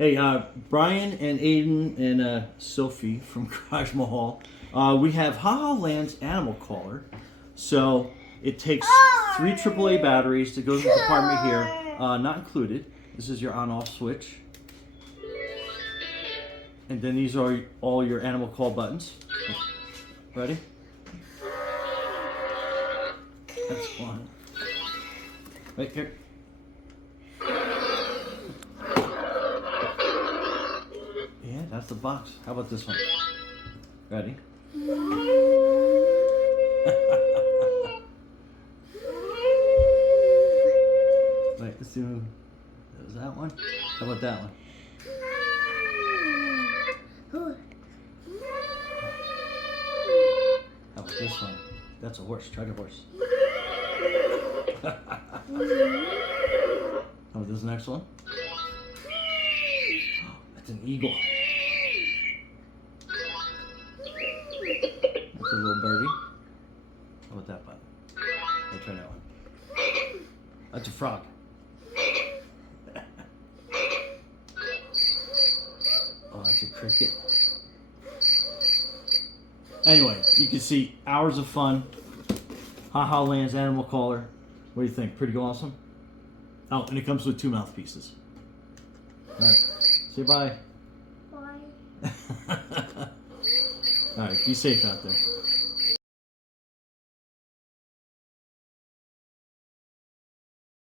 Hey, Brian and Aiden and Sophie from Garage Mahal. We have Hahaland's animal collar. So it takes 3 AAA batteries that goes in the compartment here, not included. This is your on-off switch. And then these are all your animal call buttons. Ready? That's fun. Right here. Yeah, that's the box. How about this one? Ready? Wait, let's see. That was that one. How about that one? How about this one? That's a horse. Try the horse. How about this next one? That's an eagle. That's a little birdie. How about that button? Let's try that one. That's a frog. Oh, that's a cricket. Anyway, you can see hours of fun. Hahaland's animal collar. What do you think? Pretty awesome? Oh, and it comes with 2 mouthpieces. Alright, say bye. Bye. Alright, be safe out there.